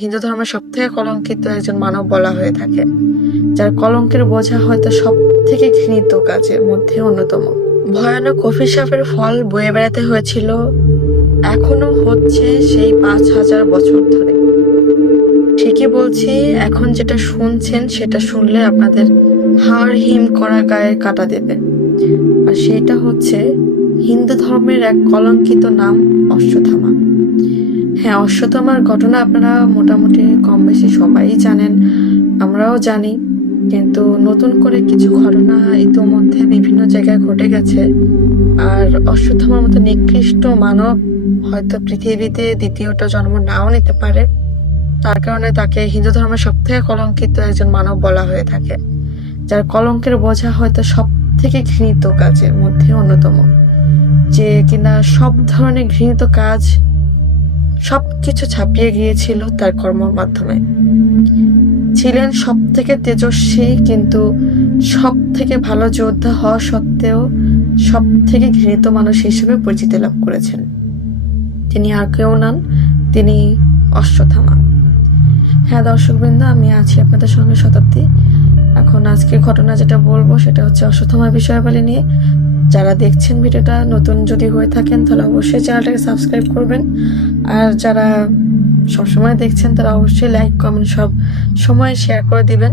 হিন্দু ধর্মের সব থেকে কলঙ্কিত একজন মানব বলা হয়ে থাকে। যার কলঙ্কের বোঝা হয়তো সব থেকে ঘৃণিত কাজের মধ্যে অন্যতম। ভয়ানক অভিশাপের ফল বয়ে বেড়াতে হয়েছিল এখনও হচ্ছে সেই পাঁচ হাজার বছর ধরে। ঠিকই বলছি, এখন যেটা শুনছেন সেটা শুনলে আপনাদের হাড় হিম করা গায়ে কাটা দেবে। আর সেটা হচ্ছে হিন্দু ধর্মের এক কলঙ্কিত নাম অশ্বত্থামা। হ্যাঁ অশ্বত্থামার ঘটনা আপনারা মোটামুটি কম বেশি সবাই জানেন, আমরাও জানি, কিন্তু নতুন করে কিছু ঘটনা ইতোমধ্যে বিভিন্ন জায়গায় ঘটে গেছে। আর অশ্বত্থামার মতো নিকৃষ্ট মানব হয়তো পৃথিবীতে দ্বিতীয়টা জন্ম নাও নিতে পারে। তার কারণে তাকে হিন্দু ধর্মের সব থেকে কলঙ্কিত একজন মানব বলা হয়ে থাকে, যার কলঙ্কের বোঝা হয়তো সব থেকে ঘৃণিত কাজের মধ্যে অন্যতম। যে কিনা সব ধরনের ঘৃণিত কাজ সবকিছু ছাপিয়ে গিয়েছিল তার কর্মর মাধ্যমে। ছিলেন সব থেকে তেজস্বী, কিন্তু সব থেকে ভালো যোদ্ধা হওয়া সত্ত্বেও সব থেকে ঘৃণিত মানুষ হিসেবে পরিচিতি লাভ করেছেন। তিনি আর কেউ নন, তিনি অশ্বথামা হ্যাঁ দর্শকবৃন্দ, আমি আছি আপনাদের সঙ্গে শতাব্দী। এখন আজকের ঘটনা যেটা বলব, সেটা হচ্ছে অশ্বত্থামার বিষয়াবলী নিয়ে। যারা দেখছেন ভিডিওটা, নতুন যদি হয়ে থাকেন, তাহলে অবশ্যই চ্যানেলটাকে সাবস্ক্রাইব করবেন। আর যারা সবসময় দেখছেন, তারা অবশ্যই লাইক কমেন্ট সব সময় শেয়ার করে দিবেন,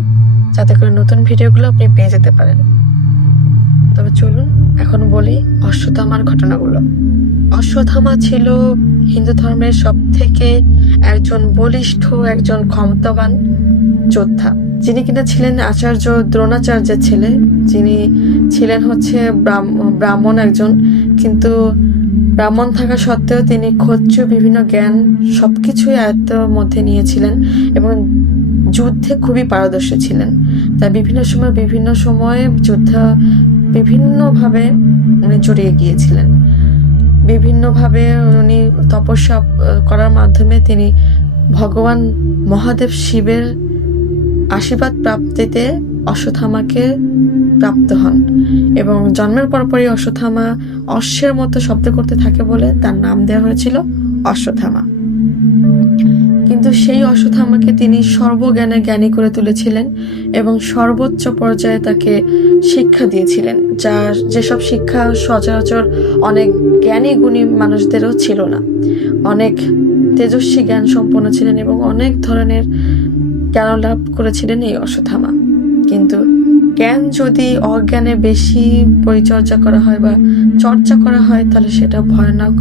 যাতে করে নতুন ভিডিওগুলো আপনি পেয়ে যেতে পারেন। তবে চলুন, এখন বলি অশ্বত্থামার ঘটনাগুলো। অশ্বত্থামা ছিল হিন্দু ধর্মের সব থেকে একজন বলিষ্ঠ, একজন ক্ষমতাবান যোদ্ধা। যিনি কিনা ছিলেন আচার্য দ্রোণাচার্যের ছেলে, যিনি ছিলেন হচ্ছে ব্রাহ্মণ একজন, কিন্তু ব্রাহ্মণ থাকা সত্ত্বেও তিনি ক্ষত্রিয় বিভিন্ন জ্ঞান সবকিছুই আয়ত্তের মধ্যে নিয়েছিলেন এবং যুদ্ধে খুবই পারদর্শী ছিলেন। তাই বিভিন্ন সময়, বিভিন্ন সময়ে যুদ্ধ বিভিন্নভাবে উনি জড়িয়ে গিয়েছিলেন। বিভিন্নভাবে উনি তপস্যা করার মাধ্যমে তিনি ভগবান মহাদেব শিবের আশীর্বাদ প্রাপ্তিতে অশ্বত্থামাকে প্রাপ্ত হন এবং জন্মের পরপরই অশ্বত্থামা অশ্বের মতো শব্দ করতে থাকে বলে তার নাম দেওয়া হয়েছিল অশ্বত্থামা। কিন্তু সেই অশ্বত্থামাকে তিনি সর্বজ্ঞানে জ্ঞানী করে তুলেছিলেন এবং সর্বোচ্চ পর্যায়ে তাকে শিক্ষা দিয়েছিলেন, যার যেসব শিক্ষা সচরাচর অনেক জ্ঞানী গুণী মানুষদেরও ছিল না। অনেক তেজস্বী জ্ঞান সম্পন্ন ছিলেন এবং অনেক ধরনের জ্ঞান লাভ করেছিলেন এই অশ্বত্থামা। কিন্তু জ্ঞান যদি অজ্ঞানে বেশি পরিচর্যা করা হয় বা চর্চা করা হয়, তাহলে সেটা ভয়ানক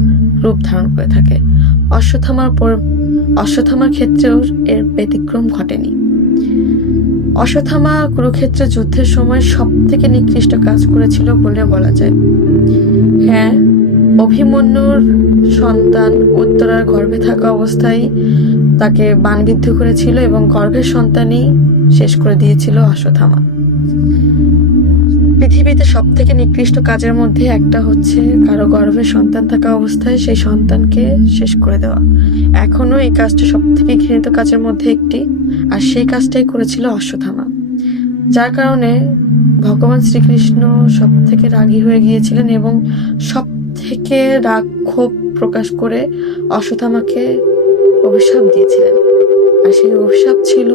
রূপ ধারণ করে থাকে। অশ্বত্থামার পর, অশ্বত্থামার ক্ষেত্রেও এর ব্যতিক্রম ঘটেনি। অশ্বত্থামা কুরুক্ষেত্রে যুদ্ধের সময় সব থেকে নিকৃষ্ট কাজ করেছিল বলে বলা যায়। হ্যাঁ অভিমন্যুর সন্তান উত্তরার গর্ভে থাকা অবস্থায় তাকে বানবিদ্ধ করেছিল এবং গর্ভের সন্তানই শেষ করে দিয়েছিল অশ্বত্থামা। পৃথিবীতে সব থেকে নিকৃষ্ট কাজের মধ্যে একটা হচ্ছে কারও গর্ভে সন্তান থাকা অবস্থায় সেই সন্তানকে শেষ করে দেওয়া। এখনও এই কাজটা সব থেকে ঘৃণিত কাজের মধ্যে একটি, আর সেই কাজটাই করেছিল অশ্বত্থামা। যার কারণে ভগবান শ্রীকৃষ্ণ সব থেকে রাগী হয়ে গিয়েছিলেন এবং সব থেকে রাগ, ক্ষোভ প্রকাশ করে অশ্বত্থামাকে অভিশাপ দিয়েছিলেন। আর সেই অভিশাপ ছিল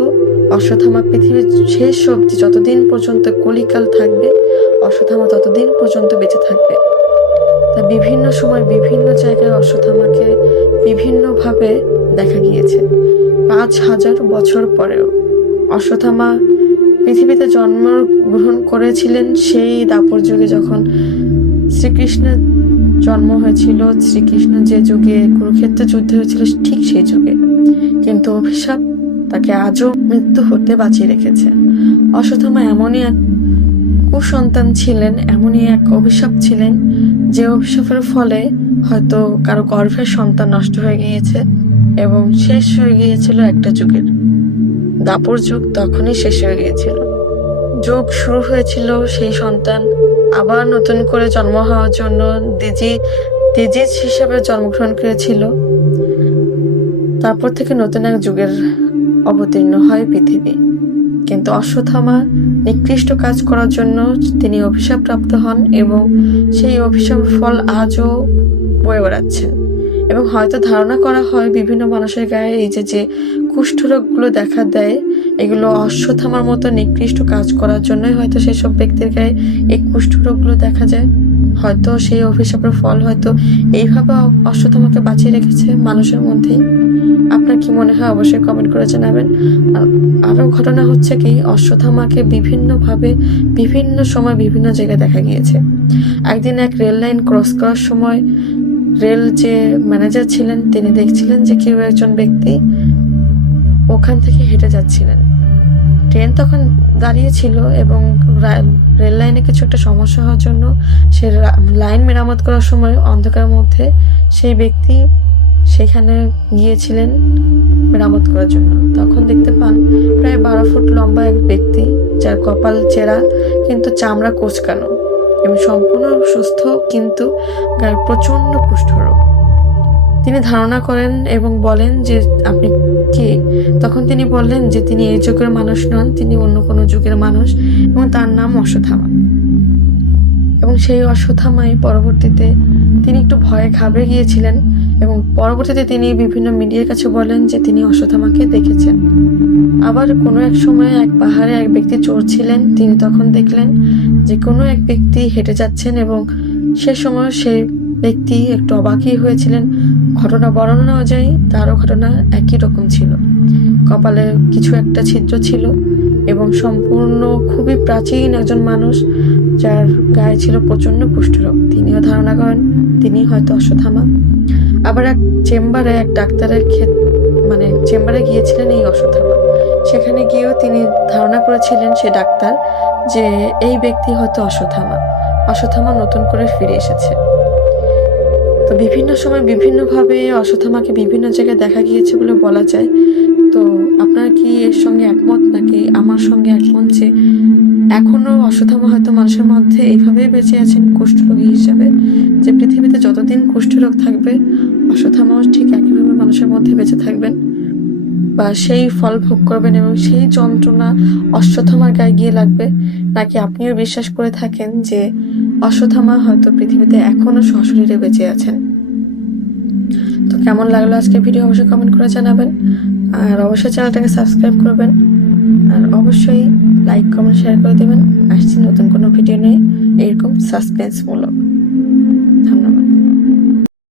অশ্বত্থামা পৃথিবীর শেষ অবধি যতদিন পর্যন্ত কলিকাল থাকবে, অশ্বত্থামা ততদিন পর্যন্ত বেঁচে থাকবে। তা বিভিন্ন সময় বিভিন্ন জায়গায় অশ্বত্থামাকে বিভিন্নভাবে দেখা গিয়েছে। পাঁচ হাজার বছর পরেও অশ্বত্থামা পৃথিবীতে জন্মগ্রহণ করেছিলেন সেই দাপর যুগে যখন শ্রীকৃষ্ণের জন্ম হয়েছিল শ্রীকৃষ্ণ যে যুগে, কুরুক্ষেত্রে যুদ্ধ হয়েছিল ঠিক সেই যুগে। কিন্তু অভিশাপ তাকে আজও মৃত্যু হতে বাঁচিয়ে রেখেছে। অশ্বত্থামা এমনই এক কুসন্তান ছিলেন, এমনই এক অভিশাপ ছিলেন, যে অভিশাপের ফলে হয়তো কারও গর্ভের সন্তান নষ্ট হয়ে গিয়েছে এবং শেষ হয়ে গিয়েছিল একটা যুগের। দাপর যুগ তখনই শেষ হয়ে গিয়েছিল। যুগ শুরু হয়েছিল সেই সন্তান আবার নতুন করে জন্ম হওয়ার জন্য দিজি দিজিজ হিসাবে জন্মগ্রহণ করেছিল। তারপর থেকে নতুন এক যুগের অবতীর্ণ হয় পৃথিবী। কিন্তু অশ্বত্থামা নিকৃষ্ট কাজ করার জন্য তিনি অভিশাপ প্রাপ্ত হন এবং সেই অভিশাপের ফল আজও বয়ে বেড়াচ্ছেন এবং হয়তো ধারণা করা হয় বিভিন্ন মানুষের গায়ে এই যে যে কুষ্ঠরোগগুলো দেখা দেয়, এগুলো অশ্বত্থামার মতো নিকৃষ্ট কাজ করার জন্যই হয়তো সেই সব ব্যক্তির গায়ে এই কুষ্ঠরোগগুলো দেখা যায়। হয়তো সেই অভিশাপের ফল হয়তো এইভাবে অশ্বত্থামাকে বাঁচিয়ে রেখেছে মানুষের মধ্যেই। আপনার কি মনে হয় অবশ্যই কমেন্ট করে জানাবেন। আর আরও ঘটনা হচ্ছে কি, অশ্বত্থামাকে বিভিন্নভাবে, বিভিন্ন সময় বিভিন্ন জায়গায় দেখা গিয়েছে। একদিন এক রেল লাইন ক্রস করার সময় রেল যে ম্যানেজার ছিলেন, তিনি দেখছিলেন যে কেউ একজন ব্যক্তি ওখান থেকে হেঁটে যাচ্ছিলেন। ট্রেন তখন দাঁড়িয়ে ছিল এবং রেল লাইনে কিছু একটা সমস্যা হওয়ার জন্য সে লাইন মেরামত করার সময় অন্ধকারের মধ্যে সেই ব্যক্তি সেখানে গিয়েছিলেন মেরামত করার জন্য। তখন দেখতে পান প্রায় বারো ফুট লম্বা এক ব্যক্তি যার কপাল চেরা কিন্তু চামড়া কোচকানো এবং সম্পূর্ণ সুস্থ কিন্তু প্রচণ্ড কুষ্ঠরোগ। তিনি ধারণা করেন এবং বলেন যে আপনি কে? তখন তিনি বললেন যে তিনি এই যুগের মানুষ নন, তিনি অন্য কোনো যুগের মানুষ এবং তার নাম অশ্বত্থামা। এবং সেই অশ্বত্থামাই পরবর্তীতে তিনি একটু ভয়ে ঘাবড়ে গিয়েছিলেন এবং পরবর্তীতে তিনি বিভিন্ন মিডিয়ার কাছে বলেন যে তিনি অশ্বত্থামাকে দেখেছেন। আবার কোনো এক সময় এক পাহাড়ে এক ব্যক্তি চড়ছিলেন, তিনি তখন দেখলেন যে কোনো এক ব্যক্তি হেঁটে যাচ্ছেন এবং সে সময় সেই ব্যক্তি একটু অবাকই হয়েছিলেন। ঘটনা বর্ণনা অনুযায়ী তারও ঘটনা একই রকম ছিল। কপালে কিছু একটা ছিদ্র ছিল এবং সম্পূর্ণ খুবই প্রাচীন একজন মানুষ, যার গায়ে ছিল প্রচণ্ড কুষ্ঠরোগ। তিনিও ধারণা করেন তিনি হয়তো অশ্বত্থামা। আবার এক চেম্বারে, এক ডাক্তারের ক্ষেত মানে চেম্বারে গিয়েছিলেন এই অশ্বত্থামা। সেখানে গিয়েও তিনি ধারণা করেছিলেন, সে ডাক্তার, যে এই ব্যক্তি হয়তো অশ্বত্থামা। অশ্বত্থামা নতুন করে ফিরে এসেছে। তো বিভিন্ন সময় বিভিন্নভাবে অশ্বত্থামাকে বিভিন্ন জায়গায় দেখা গিয়েছে বলে বলা যায়। তো আপনারা কি এর সঙ্গে একমত নাকি আমার সঙ্গে একমত যে এখনও মা হয়তো মানুষের মধ্যে এইভাবেই বেঁচে আছেন কুষ্ঠরোগী হিসাবে? যে পৃথিবীতে যতদিন কুষ্ঠরোগ থাকবে অশ্বত্থামাও ঠিক একইভাবে মানুষের মধ্যে বেঁচে থাকবেন। বা সেই ফল ভোগ করবেন এবং সেই যন্ত্রণা অশ্বত্থামার গায়ে গিয়ে লাগবে। নাকি আপনিও বিশ্বাস করে থাকেন যে অশ্বত্থামা হয়তো পৃথিবীতে এখনও সশরীরে বেঁচে আছেন? তো কেমন লাগল আজকে ভিডিও অবশ্যই কমেন্ট করে জানাবেন। আর অবশ্যই চ্যানেলটাকে সাবস্ক্রাইব করবেন। আর অবশ্যই লাইক কমেন্ট শেয়ার করে দেবেন। আসছি নতুন কোনো ভিডিও নিয়ে। এরকম সাসপেন্সমূলক